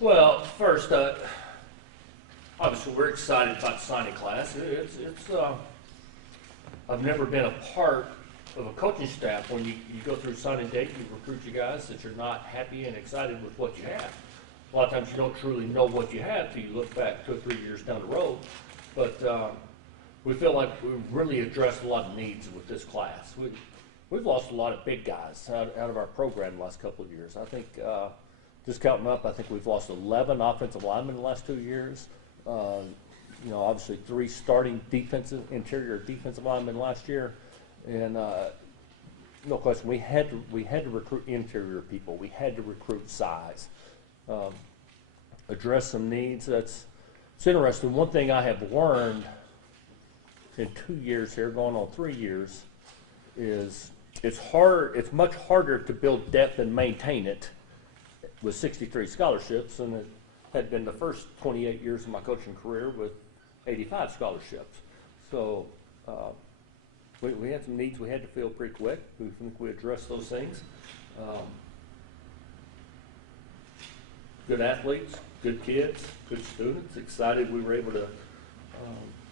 Well, first, obviously we're excited about the signing class. I've never been a part of a coaching staff when you go through signing day, you recruit you guys that you're not happy and excited with what you have. A lot of times you don't truly know what you have till you look back 2 or 3 years down the road. But we feel like we've really addressed a lot of needs with this class. We've lost a lot of big guys out of our program the last couple of years. I think, just counting up, I think we've lost 11 offensive linemen in the last 2 years. Obviously 3 starting interior defensive linemen last year. And no question, we had to recruit interior people. We had to recruit size, address some needs. It's interesting. One thing I have learned in 2 years here, going on 3 years, is it's much harder to build depth and maintain it with 63 scholarships than it had been the first 28 years of my coaching career with 85 scholarships. So we had some needs we had to fill pretty quick. We think we addressed those things. Good athletes, good kids, good students. Excited we were able to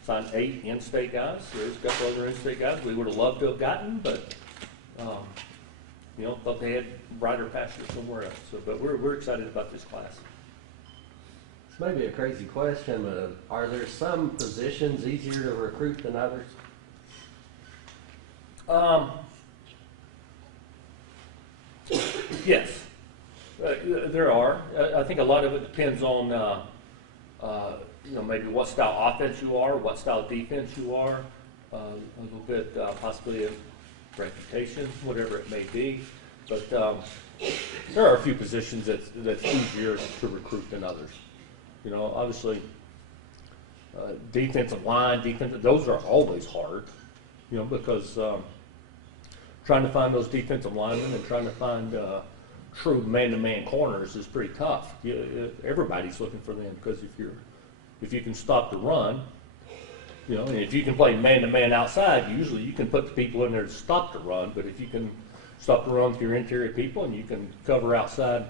sign 8 in-state guys. There's a couple other in-state guys we would have loved to have gotten, but thought they had brighter pastures somewhere else. So, but we're excited about this class. This may be a crazy question, but are there some positions easier to recruit than others? Yes, there are. I think a lot of it depends on maybe what style offense you are, what style defense you are, a little bit possibly of reputation, whatever it may be. But there are a few positions that's easier to recruit than others. Obviously, defensive line, those are always hard. Because trying to find those defensive linemen and trying to find true man-to-man corners is pretty tough. Everybody's looking for them because if you can stop the run, and if you can play man-to-man outside, usually you can put the people in there to stop the run. But if you can stop the run with your interior people and you can cover outside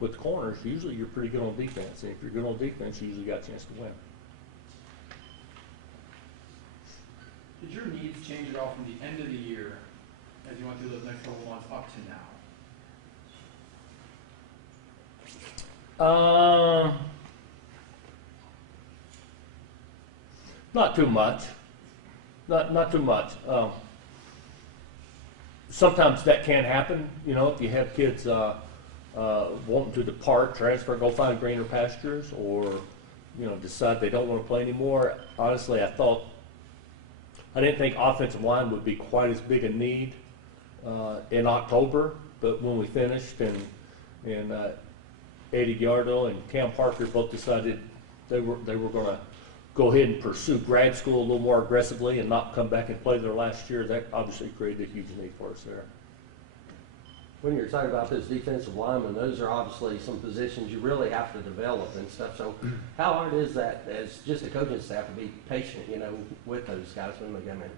with the corners, usually you're pretty good on defense. And if you're good on defense, you usually got a chance to win. Did your needs change at all from the end of the year as you went through those next couple of months up to now? Not too much. Not too much. Sometimes that can happen. If you have kids wanting to depart, transfer, go find greener pastures, or decide they don't want to play anymore. Honestly, I didn't think offensive line would be quite as big a need in October, but when we finished and Eddie Giardo and Cam Parker both decided they were going to go ahead and pursue grad school a little more aggressively and not come back and play their last year, that obviously created a huge need for us there. When you're talking about those defensive linemen, those are obviously some positions you really have to develop and stuff. So how hard is that as just a coaching staff to be patient, with those guys when they come in?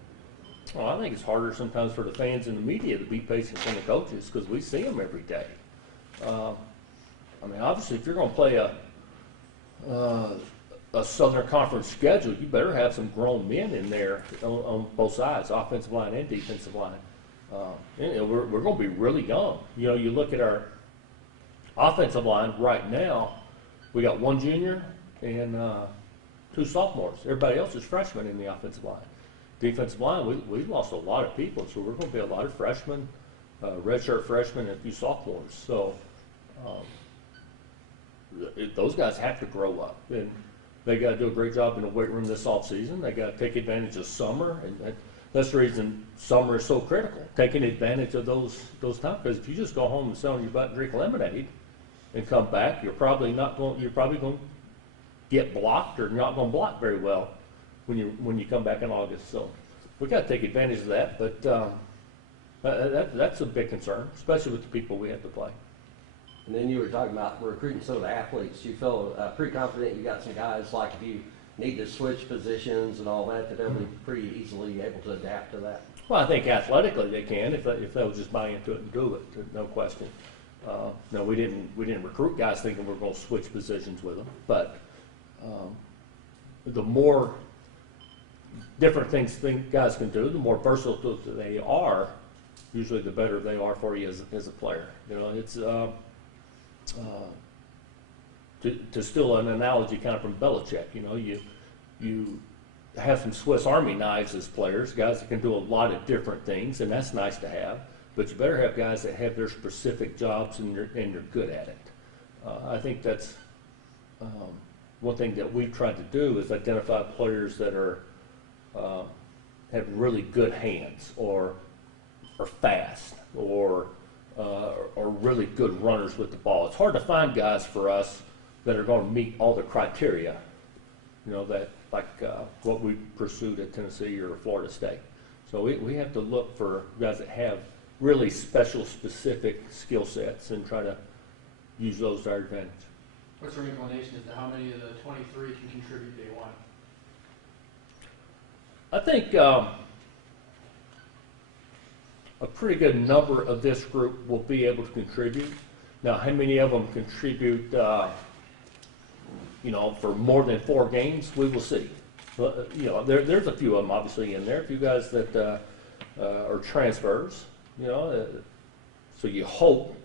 Well, I think it's harder sometimes for the fans and the media to be patient from the coaches because we see them every day. Obviously, if you're going to play a Southern Conference schedule, you better have some grown men in there on both sides, offensive line and defensive line. We're going to be really young. You look at our offensive line right now, we got 1 junior and 2 sophomores. Everybody else is freshmen in the offensive line. Defensive line, we've lost a lot of people, so we're going to be a lot of freshmen, redshirt freshmen, and a few sophomores. So those guys have to grow up, and they got to do a great job in the weight room this off season. They got to take advantage of summer, and that's the reason summer is so critical. Taking advantage of those times, because if you just go home and sit on your butt and drink lemonade, and come back, you're probably going to get blocked, or not going to block very well when you come back in August. So we got to take advantage of that, but that's a big concern, especially with the people we have to play. And then you were talking about recruiting some of the athletes. You feel pretty confident you got some guys, like if you need to switch positions and all that they'll be pretty easily able to adapt to that? Well, I think athletically they can if they'll just buy into it and do it, no question. Now, we didn't recruit guys thinking we're going to switch positions with them, but the more different things guys can do, the more versatile they are, usually the better they are for you as a player. You know, it's to steal an analogy kind of from Belichick. You know, you have some Swiss Army knives as players, guys that can do a lot of different things, and that's nice to have. But you better have guys that have their specific jobs and you're good at it. I think that's one thing that we've tried to do is identify players that are have really good hands or fast or really good runners with the ball. It's hard to find guys for us that are going to meet all the criteria, you know, that like what we pursued at Tennessee or Florida State. So we have to look for guys that have really special, specific skill sets and try to use those to our advantage. What's your inclination as to how many of the 23 can contribute day one? I think a pretty good number of this group will be able to contribute. Now, how many of them contribute, you know, for more than 4 games, we will see. But, you know, there's a few of them obviously in there, a few guys that are transfers, you know, so you hope,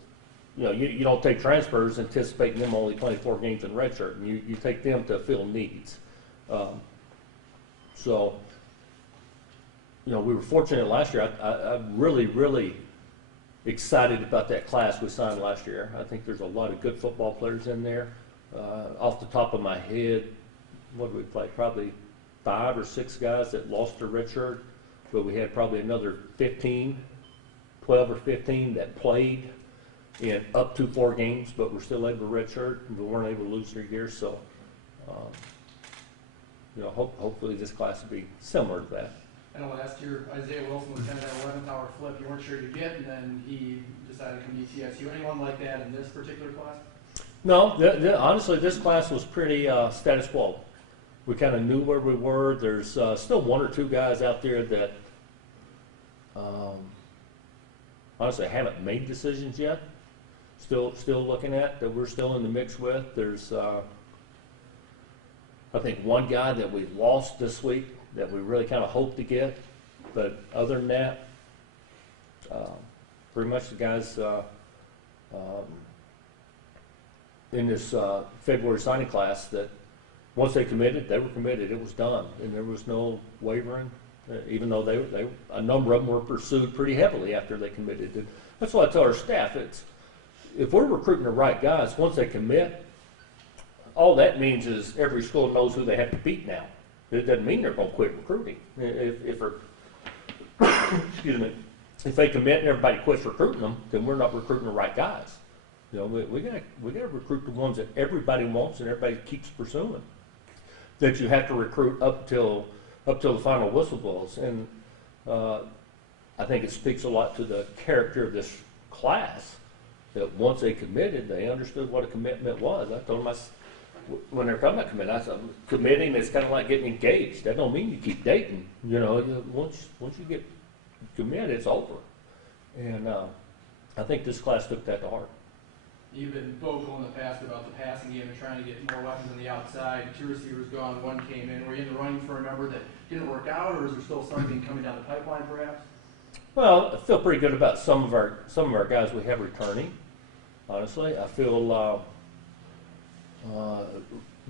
you know, you don't take transfers anticipating them only playing 4 games in redshirt, and you take them to fill needs. So, you know, we were fortunate last year. I'm really, really excited about that class we signed last year. I think there's a lot of good football players in there. Off the top of my head, what did we play? Probably 5 or 6 guys that lost their redshirt, but we had probably another 12 or 15 that played in up to 4 games, but were still able to redshirt and we weren't able to lose their year. So, you know, hopefully this class will be similar to that. I know last year Isaiah Wilson was kind of that 11th hour flip you weren't sure to get, and then he decided to come to ETSU. Anyone like that in this particular class? No, honestly, this class was pretty status quo. We kind of knew where we were. There's still 1 or 2 guys out there that honestly haven't made decisions yet. Still looking at that we're still in the mix with. There's I think 1 guy that we lost this week that we really kind of hope to get, but other than that, pretty much the guys in this February signing class that once they committed, they were committed. It was done, and there was no wavering. Even though a number of them were pursued pretty heavily after they committed. And that's why I tell our staff, if we're recruiting the right guys, once they commit, all that means is every school knows who they have to beat now. It doesn't mean they're going to quit recruiting. If excuse me, if they commit and everybody quits recruiting them, then we're not recruiting the right guys. You know, we got to recruit the ones that everybody wants and everybody keeps pursuing. That you have to recruit up till the final whistle blows. And I think it speaks a lot to the character of this class, that once they committed, they understood what a commitment was. I told them, when they're coming to commit, I said, committing is kind of like getting engaged. That don't mean you keep dating. You know, once you get committed, it's over. And I think this class took that to heart. You've been vocal in the past about the passing game and trying to get more weapons on the outside. 2 receivers gone, 1 came in. Were you in the running for a number that didn't work out, or is there still something coming down the pipeline, perhaps? Well, I feel pretty good about some of our guys we have returning. Honestly, I feel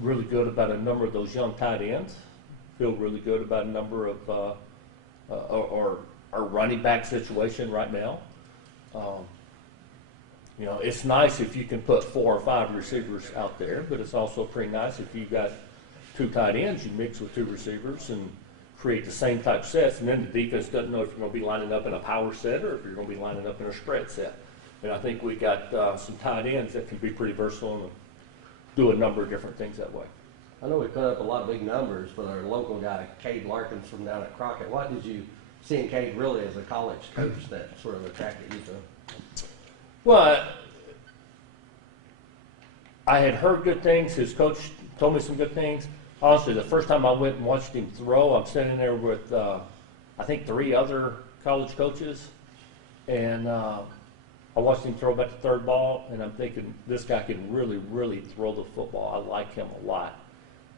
really good about a number of those young tight ends. Feel really good about a number of our running back situation right now. You know, it's nice if you can put 4 or 5 receivers out there, but it's also pretty nice if you've got 2 tight ends, you mix with 2 receivers and create the same type sets, and then the defense doesn't know if you're going to be lining up in a power set or if you're going to be lining up in a spread set. And I think we got some tight ends that can be pretty versatile and do a number of different things that way. I know we put up a lot of big numbers, but our local guy, Cade Larkins from down at Crockett, what did you see in Cade really as a college coach that sort of attracted you to him? Well, I had heard good things. His coach told me some good things. Honestly, the first time I went and watched him throw, I'm sitting there with, I think, 3 other college coaches. And I watched him throw about the third ball, and I'm thinking, this guy can really, really throw the football. I like him a lot.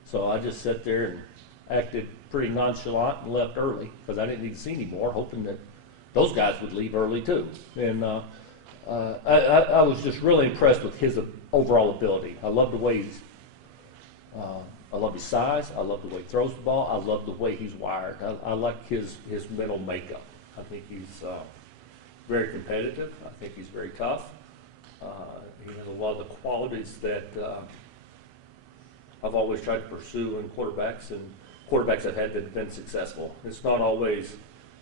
So I just sat there and acted pretty nonchalant and left early because I didn't need to see any more, hoping that those guys would leave early too. And I was just really impressed with his overall ability. I love the way he's, I love his size. I love the way he throws the ball. I love the way he's wired. I like his mental makeup. I think he's very competitive. I think he's very tough. He has a lot of the qualities that I've always tried to pursue in quarterbacks, and quarterbacks I've had that have been successful. It's not always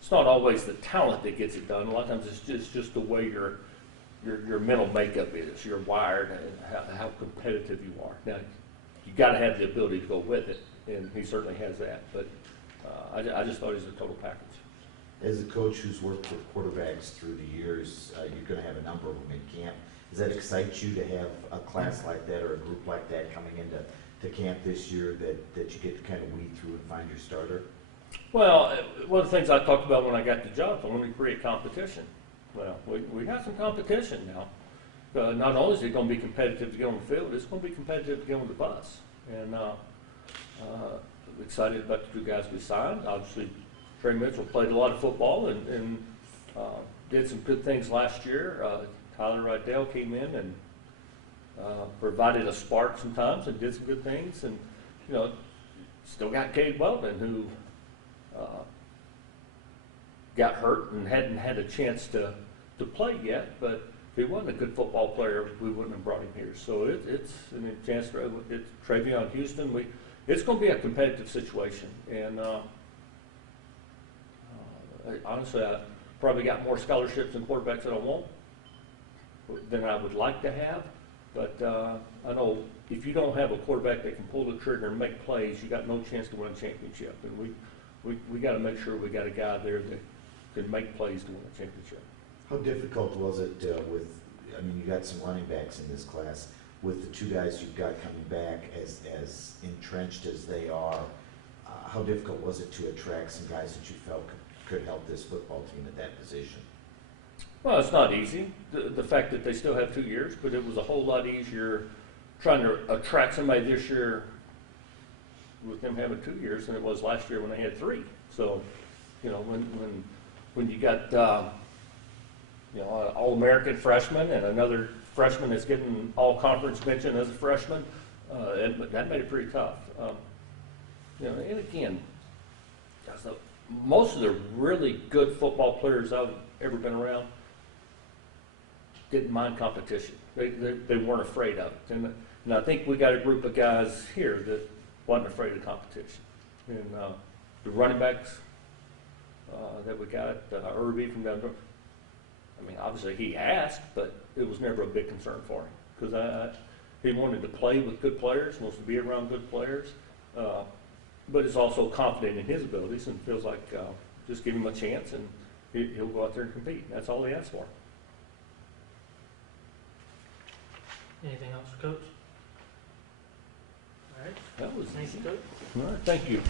the talent that gets it done. A lot of times it's just the way your mental makeup is. You're wired and how competitive you are. Now, you got to have the ability to go with it, and he certainly has that. But I just thought he was a total package. As a coach who's worked with quarterbacks through the years, you're going to have a number of them in camp. Does that excite you to have a class like that or a group like that coming into camp this year that you get to kind of weed through and find your starter? Well, one of the things I talked about when I got the job, I wanted to create competition. Well, we got some competition now. Not only is it going to be competitive to get on the field, it's going to be competitive to get on the bus. And excited about the two guys we signed. Obviously, Trey Mitchell played a lot of football and did some good things last year. Tyler Rydell came in and provided a spark sometimes and did some good things. And, still got Cade Weldon, who got hurt and hadn't had a chance to play yet. But if he wasn't a good football player, we wouldn't have brought him here. So it's a chance for it's Travion Houston. It's going to be a competitive situation. And honestly, I probably got more scholarships and quarterbacks that I want than I would like to have. But I know if you don't have a quarterback that can pull the trigger and make plays, you got no chance to win a championship. And we got to make sure we got a guy there that can make plays to win a championship. How difficult was it you got some running backs in this class, with the two guys you've got coming back as entrenched as they are, how difficult was it to attract some guys that you felt could help this football team at that position? Well, it's not easy, the fact that they still have 2 years, but it was a whole lot easier trying to attract somebody this year with them having 2 years than it was last year when they had 3. So, when you got an All-American freshman and another freshman that's getting all-conference mention as a freshman, that made it pretty tough. And again, most of the really good football players I've ever been around didn't mind competition. They weren't afraid of it. And I think we got a group of guys here that wasn't afraid of competition. And the running backs that we got, Irby from down there, obviously he asked, but it was never a big concern for him because he wanted to play with good players, wants to be around good players, but is also confident in his abilities and feels like just give him a chance and he'll go out there and compete. That's all he asked for. Anything else, Coach? All right. That was Thank you, easy. Coach. All right, thank you.